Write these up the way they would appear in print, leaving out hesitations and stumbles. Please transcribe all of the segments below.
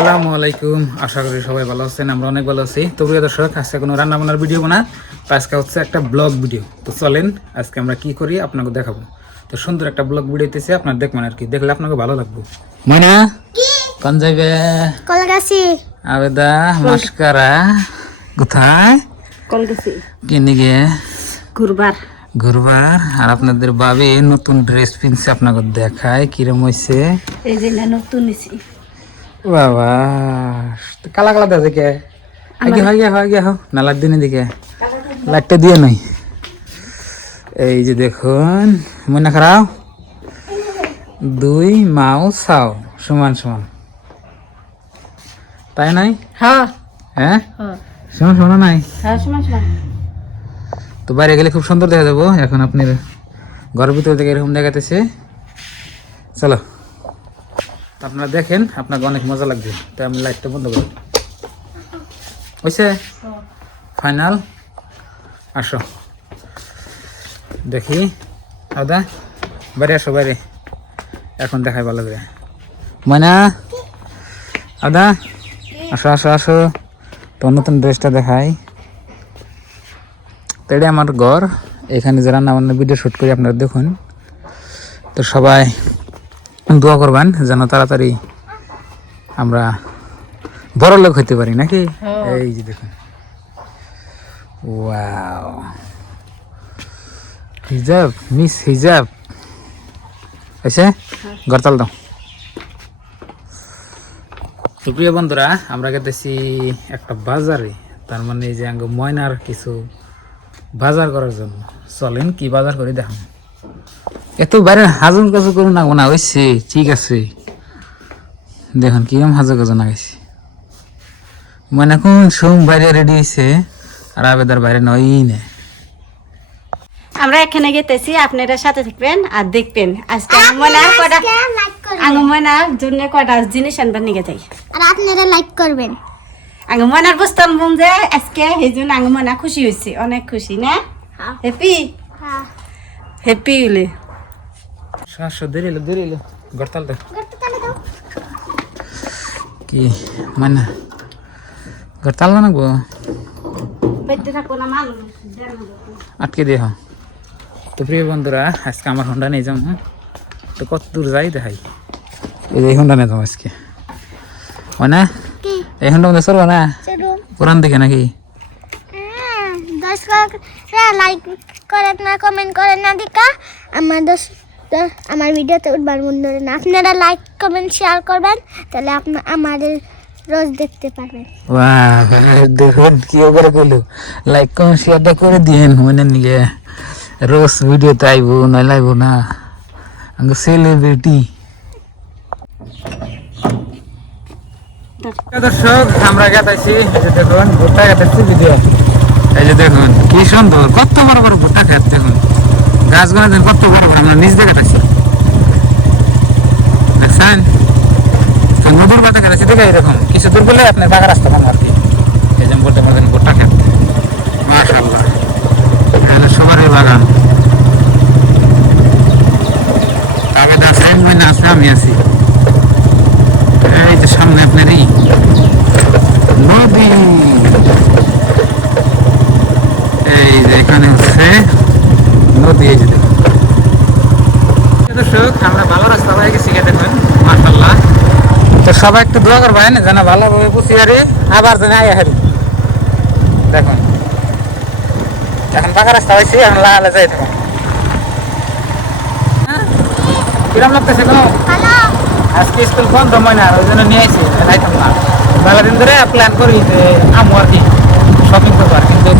আসসালামু আলাইকুম, আশা করি সবাই ভালো আছেন। আমরা অনেক ভালো আছি। তো প্রিয় দর্শক, আজকে কোনো রান্না বান্নার ভিডিও না, আজকে হচ্ছে একটা ব্লগ ভিডিও। তো চলেন আজকে আমরা কি করি আপনাকে দেখাবো। তো সুন্দর একটা ব্লগ ভিডিও দিতেছে, আপনার দেখবেন আর কি, দেখলে আপনাকে ভালো লাগবে। ময়না কোন যাইবে? কলগাছি আবেদা মাস্কারা কোথায়? কলগাছি কিনে গিয়ে ঘুরবার ঘুরবার। আর আপনাদের বাবে নতুন ড্রেস পিনছে, আপনাকে দেখায় কিরম হয়েছে। এই যে না নতুন নিছি বাবা কালা কালা দেখে আগে হয় গিয়া হো নালার দিনে দিকে লাইটটা দিয়ে নই। এই যে দেখুন, মনে খারাপ দুই মাও চাও সমান সমান, তাই নাই? হ্যাঁ হ্যাঁ হ্যাঁ সমান সমান নাই হ্যাঁ সমান সমান। তো বাইরে গেলে খুব সুন্দর দেখা যাবো। এখন আপনার ঘরের ভিতরে থেকে এরকম দেখাতেছে। চলো আপনারা দেখেন, আপনাকে অনেক মজা লাগবে। তাই আমি লাইটটা বন্ধ করি। হয়েছে ফাইনাল। আসো দেখি। আদা বাইরে আসো, বাইরে এখন দেখাই ভালো করে। ময়না আদা আসো আসো আসো, তো নতুন ড্রেসটা দেখাই। তো এটা আমার ঘর, এখানে যে রান্না বান্নার ভিডিও শ্যুট করি আপনারা দেখুন। তো সবাই দোয়া করবেন যেন তাড়াতাড়ি আমরা বড় লোক হইতে পারি নাকি। এই যে দেখুন, ওয়াও হিজাব মিস হিজাব হয়েছে। গরতাল দাও। তো প্রিয় বন্ধুরা, আমরা গেতেছি একটা বাজারে, তার মানে এই যে আঙ্গ ময়নার কিছু বাজার করার জন্য। চলেন কি বাজার করে দেখাম। এত বাইরে হাজুন কাজু করুন না মনে হয়েছে, ঠিক আছে। দেখুন কিরম হাজু কাজু না গেছে। ময়না কোন সোম বাইরে রেডি হয়েছে, আর আবেদার বাইরে নয় না। আমরা এখানে গেতেছি, আপনারা সাথে থাকবেন আর দেখবেন। আজকে আঙ্গময়নার কয়টা আঙ্গময়নার জন্য কয়টা জিনিস আনবার নিয়ে যাই, আর আপনারা লাইক করবেন। আঙ্গময়নার বুঝতাম বোন যে আজকে সেই জন্য আঙ্গময়না খুশি হয়েছে, অনেক খুশি না? হ্যাপি হ্যাঁ হ্যাপি হইলে সাতশো দেরি এলো গরতাল দাও। গর্ত তালে দাও। কি মানে গরতাল না গো, বেঁচে থাকবো না মানুষ আটকে দিয়ে। তো প্রিয় বন্ধুরা, আজকে আমার হোন্ডা নিয়ে যাবো। তো কত দূর যাই দেখাই। এই হোন্ডা নিয়ে যাবো আজকে। মানে কি এই হোন্ডা মধ্যে চলবো না চলুন। পুরান দিকে নাকি? দর্শকরা লাইক করেন না, কমেন্ট করেন না দিকা আমার ভিডিওতে উঠবার বন্ধুরা না। আপনারা লাইক কমেন্ট শেয়ার করবেন, তাহলে আমাদের রোজ দেখতে পারবেন। দেখুন কি করে বললো, লাইক কমেন্ট শেয়ারটা করে দিয়েন। মনে নিয়ে রোজ ভিডিওতে আইবো না লাইবো না আঙ্গ সেলিব্রিটি। দর্শক আমরা গেতাইছি, এই যে দেখুন ভুট্টা গেতাইছি ভিডিও। এই যে দেখুন কি সুন্দর, কত বড় বড় ভুট্টা খেত। দেখুন গাছগুলো দেখুন কত বড় বড়, আমরা নিচ দিয়ে গেতাইছি দেখছেন। তো নদীর বাটা গেতাইছি দেখে এরকম কিছু দূর গেলে আপনার বাগা রাস্তা পান আর কি। এই যে বলতে পারেন ভুট্টা খেত, মাশাআল্লাহ এখানে সবারই বাগান। আবেদা আছেন, ময়না আছে, আমি আছি। এই যে সামনে আপনারই নদী, এই যে এখানে হচ্ছে নদী। এই যে দেখুন দর্শক, আমরা ভালো রাস্তা হয়ে গেছি, দেখুন মাশাআল্লাহ। তো সবাই একটু দোয়া করবেন যেন ভালোভাবে বুঝি আরে আবার যেন আয়া হারি। দেখুন এখন পাকা রাস্তা হয়েছে, এখন লাগালে যাই দেখুন। কিরম লাগতেছে কোনো? আজকে স্কুল বন্ধ ময়না, ওই জন্য নিয়ে আসি, যাইতাম না। মেলা দিন ধরে প্ল্যান করি যে আমু আর কি শপিং করবো, আর কিন্তু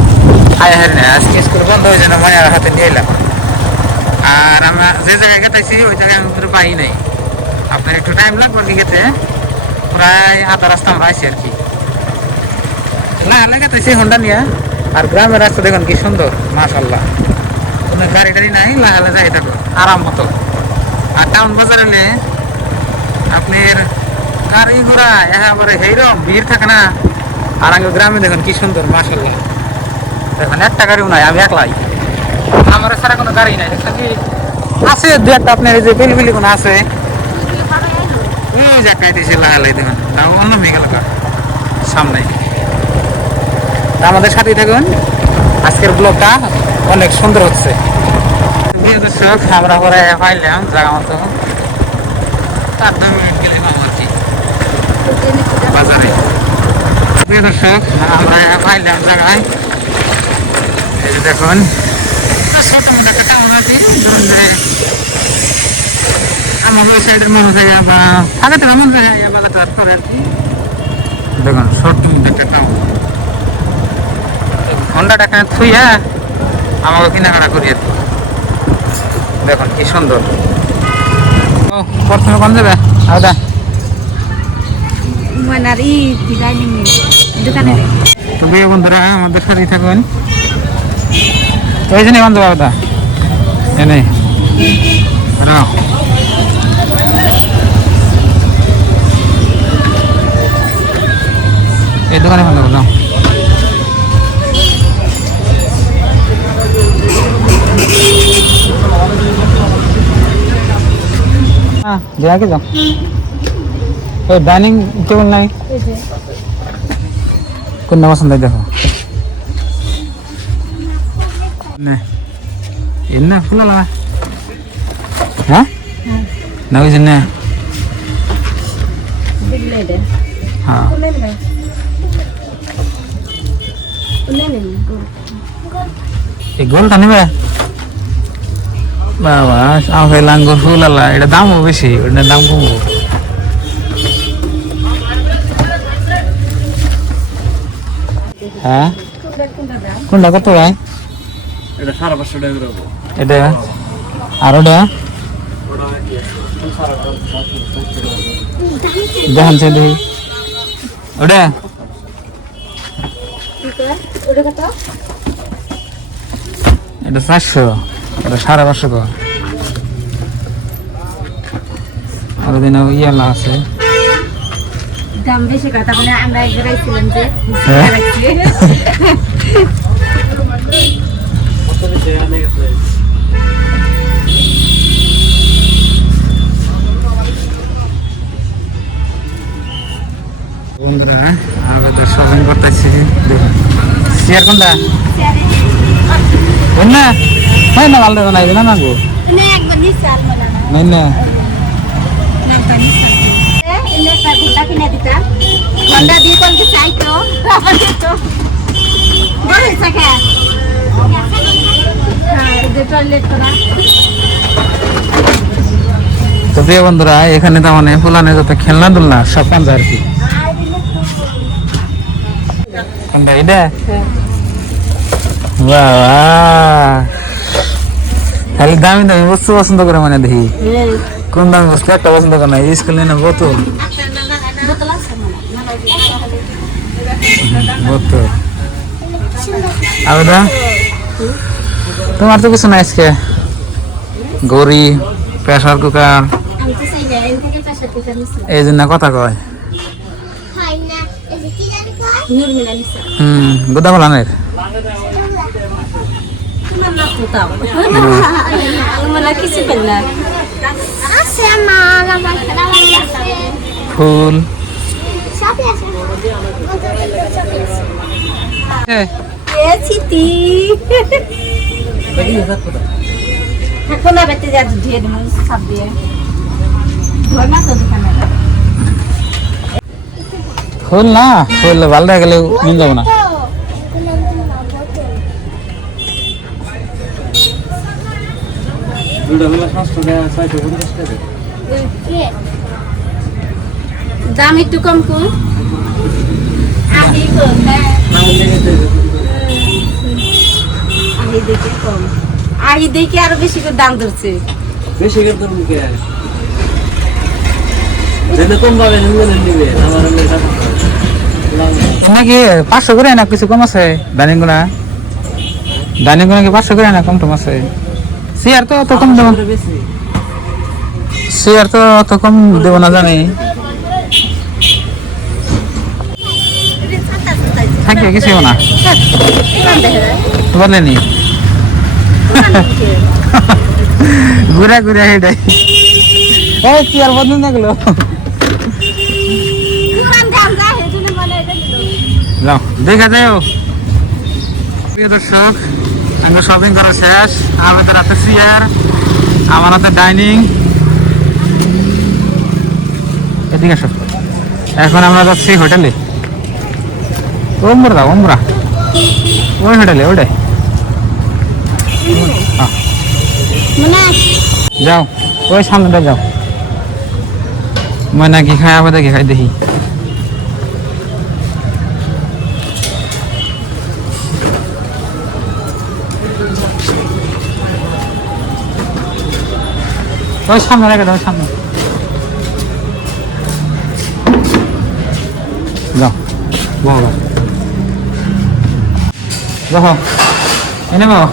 আয় হারি না। আজকে স্কুল বন্ধ হয়ে যেন ময়নার হাতে নিয়ে এলাম। আর আমরা যে জায়গায় গেতাইছি ওই জায়গায় আমি পাই নাই। আপনার একটু টাইম লাগবে আর কি গেতে, প্রায় আধা রাস্তা আমরা আইছি আর কি। লাগালে গেতাইছি হোন্ডা নিয়ে। আর গ্রামের রাস্তা দেখুন কি সুন্দর মাশাআল্লাহ, কোনো গাড়ি টাড়ি নাই, লাগালে যাই থাকো আরাম মতো। আর টাউন বাজারে এলে আপনার গাড়ি ঘোড়া একেবারে সেইরকম ভিড় থাকে না। আর আগে গ্রামে দেখুন কি সুন্দর মাশাআল্লাহ। দেখুন একটা গাড়িও নাই, আমি একলাই, আমার ছাড়া কোনো গাড়ি নাই। দেখছেন কি আছে দু একটা আপনার এই যে পিলপিলি কোনো আছে। ওই জায়গায় লাগালাই দেবেন তাও অন্য মেয়ে গেল সামনে। আমাদের সাথেই থাকুন, আজকের ব্লগটা অনেক সুন্দর হচ্ছে। প্রিয় দর্শক, আমরা পরে পাইলাম জায়গা মতো 4-2 মিনিট গেলে পাবো আর কি বাজারে। প্রিয় দর্শক, আমরা পাইলাম জায়গায়, এই যে দেখুন ছোট মোটো একটা টাউন আছে। ধরুন যে আমাদের সাইডের মানুষ বা আগে মানুষ বাজারটা করে আর কি। দেখুন ছোট মোটো একটা টাউন, হন্ডাটা এখানে থুইয়া আমাকে কেনাকাটা করি আর কি। দেখুন কি সুন্দর। ও প্রথমে কোন যাবে আদা মনার ই ডিজাইনিং দোকানে তো প্রিয় বন্ধুরা, আমাদের সাথেই থাকুন। তো এই জন্য কোন যাবে আদা এনে রাও এই দোকানে কোন যাবে? যাকে যাও ওই ডাইনিং টেবিল নাই কোনটা পছন্দ দেখো না এর না ফুল লাগা হ্যাঁ না ওই জন্য হ্যাঁ এই গোলটা নেবে বাবা। আমাকে লাঙ্গর ফুল আলা, এটা দামও বেশি, ওটার দাম কমবো। হ্যাঁ কোনটা কত ভাই? এটা 550 টাকা করে হবে। এটা আর ওটা দেখেন সে দেখি ওটা এটা 400, এটা 550 টাকা। আর দিন ইয়ালা আছে দাম বেশি কথা বলে আমরা একবার আইছিলাম যে বন্ধুরা আমাদের শপিং করতেছি। চেয়ার কোনটা না হয় না ভালো না না না গো নাই না তো প্রিয় বন্ধুরা, এখানে তো মানে ফুলানে যত খেলনা দুলনা সব পান যায় আর কি। কোনটা এটা? বাবা খালি দামি দামি বস্তু পছন্দ করে মানে দেখি কোন দামি বস্তু একটা পছন্দ করে না। স্কুল নিয়ে না বোতল বোতল আবেদা তোমার তো কিছু নাই আজকে? গড়ি, প্রেসার কুকার, এই জন্য কথা কয়। গোদা বলানের ফুল ফুল না ফুল ভালো গেলে নিয়ে যাবো না। দাম একটু কম কম আহি দেখে আরো বেশি করে দাম ধরছে। বেশি করে তো মুখে যেন কম পাবে নিবে আমার নাকি 500 করে না কিছু কম আছে? ডাইনিং গুলা কি 500 করে না কম টম আছে? চেয়ার তো অত কম দেবো, চেয়ার তো অত কম দেবো না জানি। থাকবে কিছু না বলেনি ঘুরা ঘুরা হেঁটাই চেয়ার বদলে না গেলো যাও দেখা যাও প্রিয় দর্শক আমরা শপিং করা শেষ আমাদের হাতে চেয়ার আমার হাতে ডাইনিং এদিকে আসো এখন আমরা যাচ্ছি হোটেলে ওমরা ওই হোটেলে ওটাই যাও ওই সামনেটা যাও ময়না কি খায় আবার দেখি খাই দেখি ওই সামনে রেখে দাও সামনে যাও বাবা দেখো এনে বাবা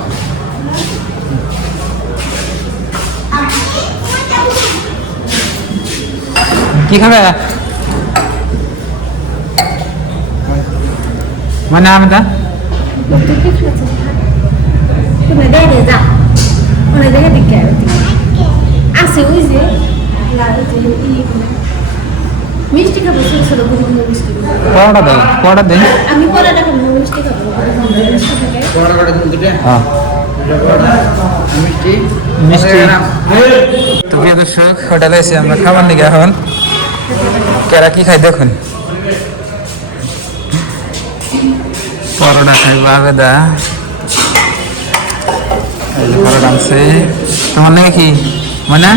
কি খাবে মানে আমি তা মিষ্টি খাবো ছোট ছোট মিষ্টি পড়া দেয় আমি পরাটা খাবো মিষ্টি খাবো হ্যাঁ মিষ্টি তো প্রিয় দর্শক হোটেলে এসে আমরা খাবার নিয়ে এখন কেরা কি খাই দেখুন পরোটা খাইব আবেদা পরোটা আনছে তোমার নাকি কি মানে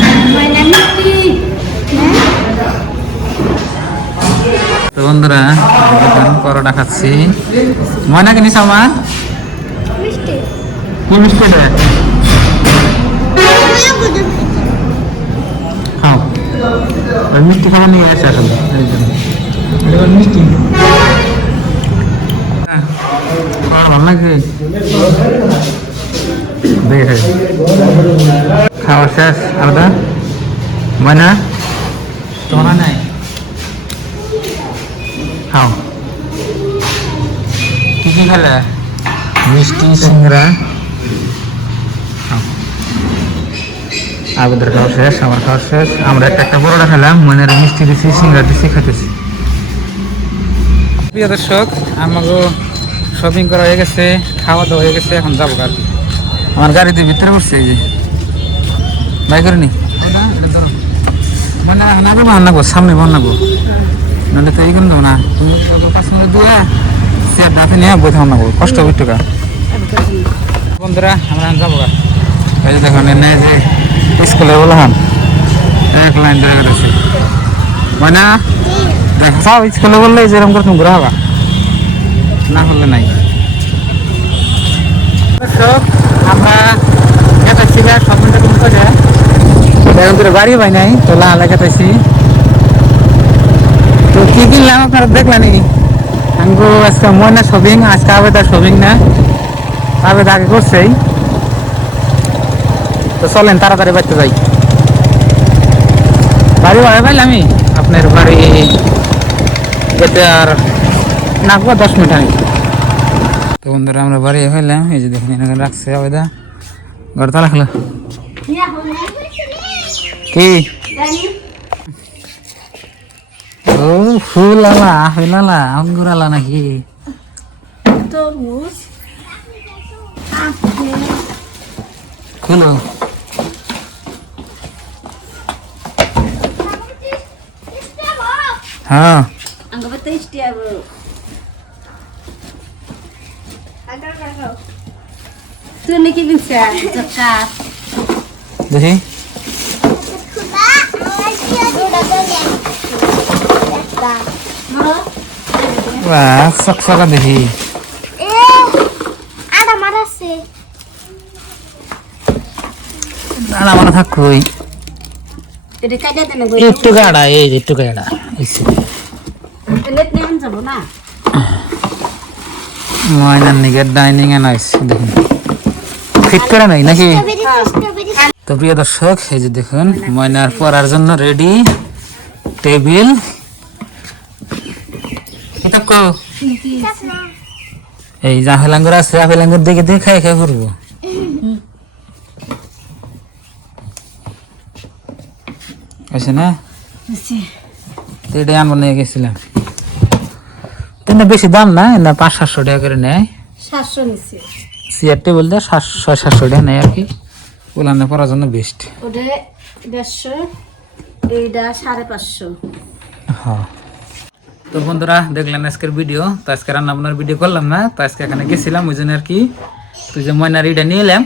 তো বন্ধুরা পরোটা খাচ্ছি ময়না কিনিস আমার কি মিষ্টি খাও ওই মিষ্টি খাবার নিয়ে আসে আসলে মিষ্টি ভালো লাগে দেখে খাওয়া শেষ আলাদা ময়না তোমার নাই খাও কি কি খেলে মিষ্টি সিংড়া আবেদের খাওয়া শেষ আমার খাওয়া শেষ আমরা একটা বড়টা খেলাম মনের মিষ্টি দিচ্ছি সিংড়া দিচ্ছি খাইতেছি প্রিয় দর্শক আমাকে শপিং করা হয়ে গেছে খাওয়া দাওয়া হয়ে গেছে এখন যাবো আর কি আমার গাড়িতে ভিতরে পড়ছে এই যে বাই করে নি মানে আনাবো না আনাবো সামনে বানাবো নাহলে তো এইখানে দেবো না তুমি 5 মিনিট দিয়ে চেয়ার দাঁতে নিয়ে বই থাম নাবো কষ্ট হবে টাকা বন্ধুরা আমরা যাবো এই যে দেখুন এনে যে স্কুলে বললাম এক লাইন ধরে গেছে মানে দেখা যাও স্কুলে বললে যেরকম করে তুমি ঘুরে হবা না হলে নাই আমরা কেটাইছি স্বপ্নটা কোন করে এখন তোর বাড়ি পাই নাই তো লালা কেটাইছি তো কি কিনলাম আপনারা দেখলেন আঙ্গু আজকে ময়না শপিং আজকে আবেদার শপিং না আবেদা আগে করছেই তো চলেন তাড়াতাড়ি বাড়তে যাই বাড়ি বাড়ি পাইলে আমি আপনার বাড়ি যেতে আর নাকবো 10 মিনিট আমি তো বন্ধুরা আমরা বাড়ি হইলাম এই যে দেখুন এখানে রাখছে আবেদা ঘর তালা খেলা কি ও ফুল আলা আপেল আলা আঙ্গুর আলা নাকি তরমুজ খুলো হ্যাঁ আঙ্গুর টেস্টি আবো তুই নাকি কিনছে চক্কা দেখি বাহ চকচকা দেখি দাঁড়া মানে থাকুই এটা কাজে দেন একটু গাড়া এই যে একটু গাড়া লেট নেন যাব না ময়নার নিকে ডাইনিং এ নাইস দেখুন ফিট করে নাই নাকি তো প্রিয় দর্শক এই যে দেখুন ময়নার পড়ার জন্য রেডি টেবিল কিতাব কও এই জাফেল আঙ্গুর আছে আপেল আঙ্গুর দেখে দেখে খাই খাই করবো আছে না তো এটাই আনবো নিয়ে গেছিলাম তো এটা বেশি দাম না, না 500-700 টাকা করে নেয়। 700 নিচ্ছে চেয়ার টেবিল দিয়ে 600-700 টাকা নেয় আর কি, উলানে পড়ার জন্য বেস্ট। ওটা 150, এইটা 550। হ্যাঁ, তো বন্ধুরা দেখলেন আজকের ভিডিও। তো আজকে রান্না বান্নার ভিডিও করলাম না, তো আজকে এখানে গেছিলাম ওই জন্য আর কি। তো যে ময়নার ইটা নিয়ে এলাম,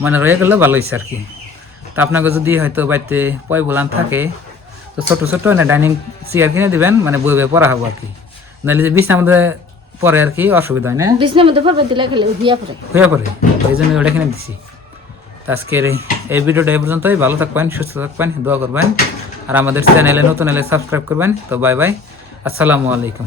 ময়না রয়ে গেলে ভালো হয়েছে আর কি। তো আপনাকে যদি হয়তো বাড়িতে পয় বলান থাকে, তো ছোটো ছোটো না ডাইনিং চেয়ার কিনে দিবেন, মানে বই বই পড়া হবো আর কি। নাহলে যে বিছনার মধ্যে পরে আর কি অসুবিধা হয় না, বিছনার মধ্যে পড়বে দিলে খেলে হিয়া পড়ে। হয়ে পড়ে, ওই জন্য ওটা কিনে দিছি। তো আজকের এই ভিডিওটা এই পর্যন্তই। ভালো থাকবেন, সুস্থ থাকবেন, দোয়া করবেন, আর আমাদের চ্যানেলে নতুন এলে সাবস্ক্রাইব করবেন। তো বাই বাই, আসসালামু আলাইকুম।